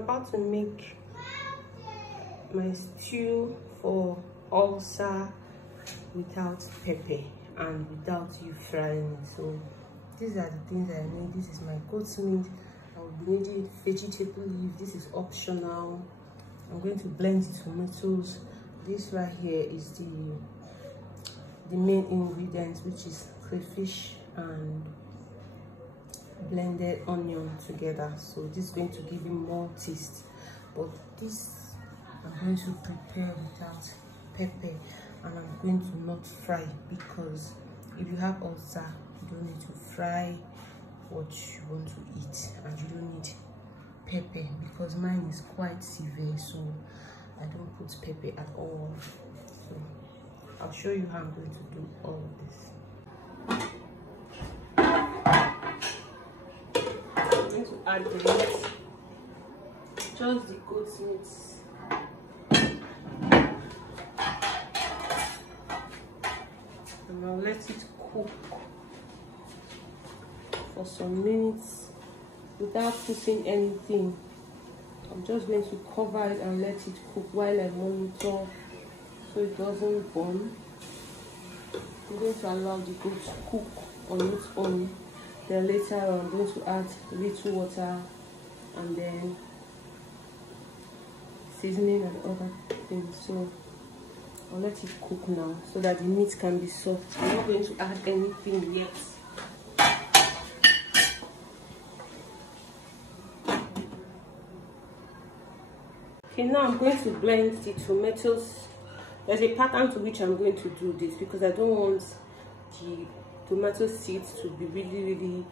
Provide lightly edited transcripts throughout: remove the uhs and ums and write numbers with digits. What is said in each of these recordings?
about to make my stew for ULCER without pepper and without you frying it. So these are the things I need. This is my goat's meat. I will be needing vegetable leaf. This is optional. I'm going to blend the tomatoes. This right here is the main ingredients, which is crayfish and blended onion together. So this is going to give you more taste, but this I'm going to prepare without pepper, and I'm going to not fry, because if you have ULCER, you don't need to fry what you want to eat, and you don't need pepper, because mine is quite severe, so I don't put pepper at all. So I'll show you how I'm going to do all of this. I'm going to add the meat, just the goat's meat. And I'll let it cook for some minutes without putting anything. I'm just going to cover it and let it cook while I monitor so it doesn't burn. I'm going to allow the goat to cook on its own. Then later I'm going to add a little water and then seasoning and other things. So I'll let it cook now so that the meat can be soft. I'm not going to add anything yet. Okay, now I'm going to blend the tomatoes. There's a pattern to which I'm going to do this, because I don't want the tomato seeds to be really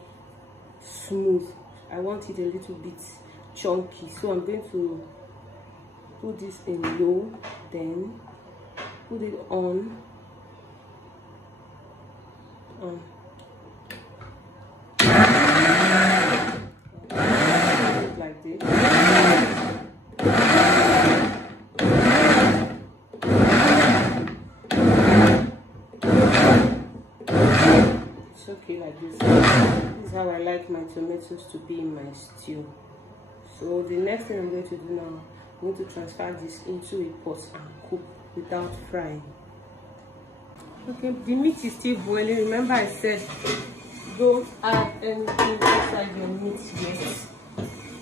smooth. I want it a little bit chunky. So I'm going to put this in low, then put it on, like this. It's okay like this. This is how I like my tomatoes to be in my stew. So the next thing I'm going to do now, I'm going to transfer this into a pot and cook without frying. Okay, the meat is still boiling. Remember I said don't add anything inside your meat yet.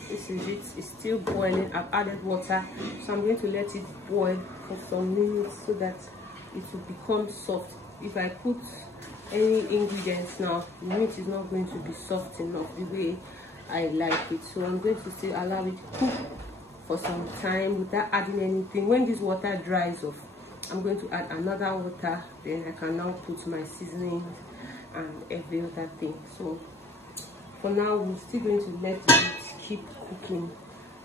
This is it. It's still boiling. I've added water, so I'm going to let it boil for some minutes so that it will become soft. If I put any ingredients now, the meat is not going to be soft enough the way I like it. So I'm going to still allow it to cook for some time without adding anything. When this water dries off, I'm going to add another water. Then I can now put my seasonings and every other thing. So for now, we're still going to let it keep cooking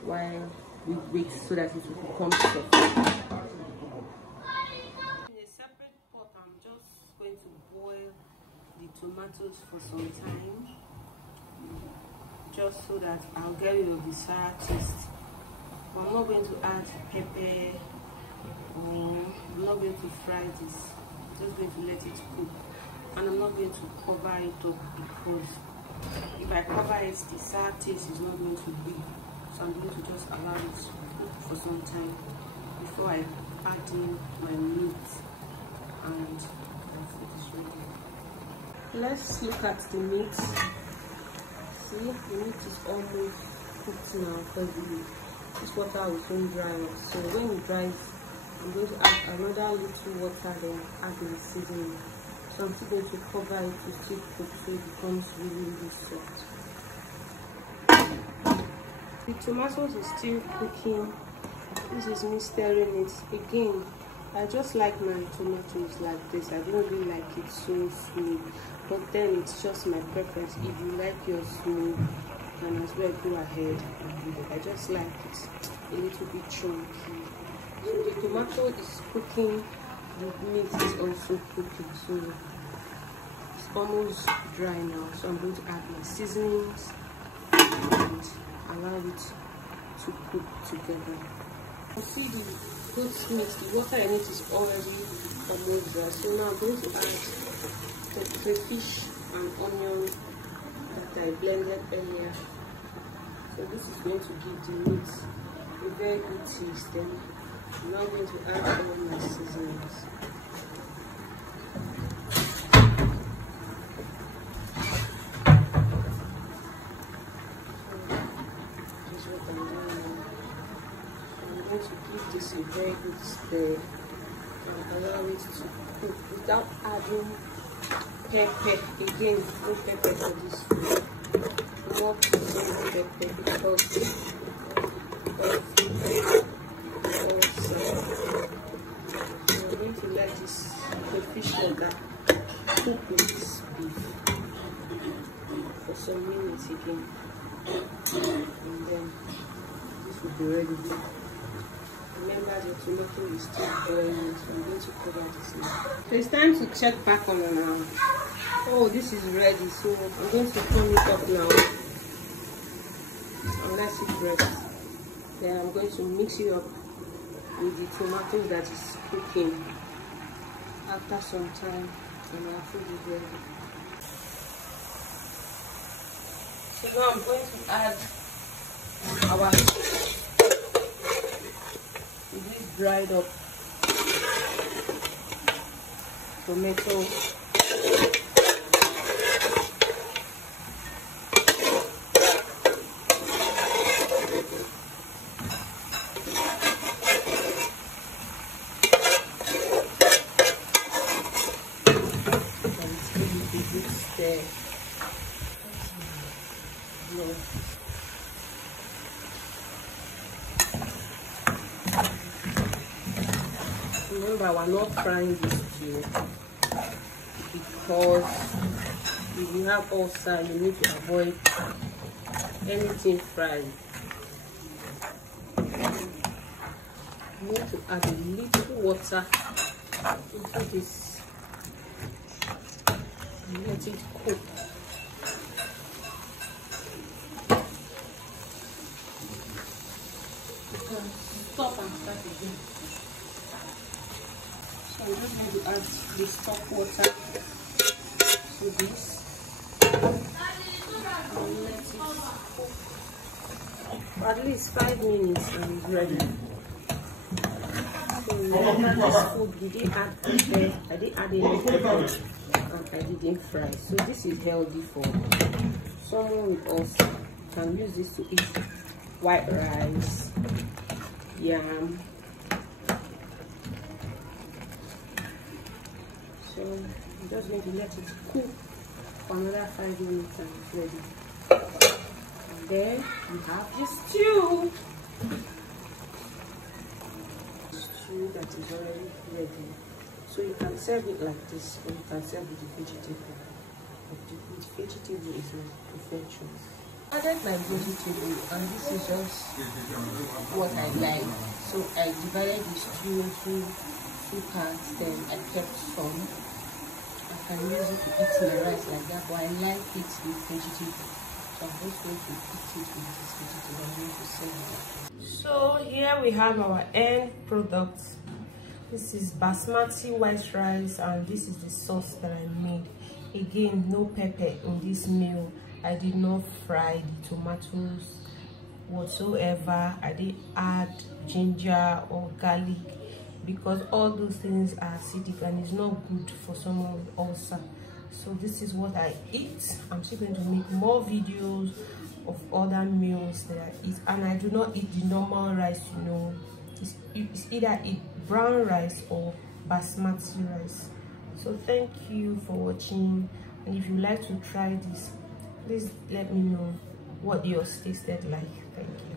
while we wait so that it will become soft. In a separate pot, I'm just going to boil the tomatoes for some time, just so that I'll get rid of the sour taste. I'm not going to add pepper, or I'm not going to fry this. I'm just going to let it cook, and I'm not going to cover it up, because if I cover it, the sour taste is not going to be. So I'm going to just allow it to cook for some time before I add in my meat and the food is ready. Let's look at the meat. See, the meat is almost cooked now, because this water will soon dry off. So when it dries, I'm going to add another little water, then add the seasoning. So I'm still going to cover it to still cook so it becomes really soft. The tomatoes is still cooking. This is me stirring it again. I just like my tomatoes like this. I don't really like it so smooth, but then it's just my preference. If you like yours smooth, and as well go ahead and do it. I just like it a little bit chunky. So the tomato is cooking, the meat is also cooking, so it's almost dry now. So I'm going to add my seasonings and allow it to cook together. You see the goat's meat, the water in it is already almost dry. So now I'm going to add the crayfish and onion that I blended earlier. So this is going to give the meat very good taste. Then I'm now going to add all my seasonings. To give this a very good stir and allow it to cook without adding pepper. Again, no pepper for this food. More pepper because we're going to let this the fish that cook with this beef for some minutes again, and then this will be ready. Remember the tomato is still boiling, so I'm going to cover this now. So it's time to check back on it now. Oh, this is ready, so I'm going to turn it up now and let it rest. Then I'm going to mix it up with the tomato that is cooking. After some time, and our food is ready. So now I'm going to add our dried up tomato, remember, we're not frying this stew because if you have ulcer, you need to avoid anything fried. You need to add a little water into this and let it cook. You can stop and start again. I'm just going to add the stock water to this and let it cook for at least 5 minutes and it's ready. So remember, this food we didn't add pepper, I didn't add any pepper and I didn't fry. So this is healthy for someone with ulcer. You can use this to eat white rice, yam. So I'm just going to let it cook for another 5 minutes and it's ready. And then we have the stew. Stew that is already ready. So you can serve it like this, or you can serve it with vegetable. But with vegetable is my preferred choice. I added my vegetable, and this is just what I like. So I divided the stew into 2 parts, then I kept some. I can use it to eat my rice like that, but I like it with vegetable. So I'm just going to eat it with this vegetable. I'm going to serve it. So here we have our end product. This is basmati white rice, and this is the sauce that I made. Again, no pepper in this meal. I did not fry the tomatoes whatsoever. I didn't add ginger or garlic because all those things are acidic and it's not good for someone with ulcer. So this is what I eat. I'm still going to make more videos of other meals that I eat, and I do not eat the normal rice, you know. It's either eat brown rice or basmati rice. So thank you for watching, and if you like to try this, please let me know what yours tasted like. Thank you.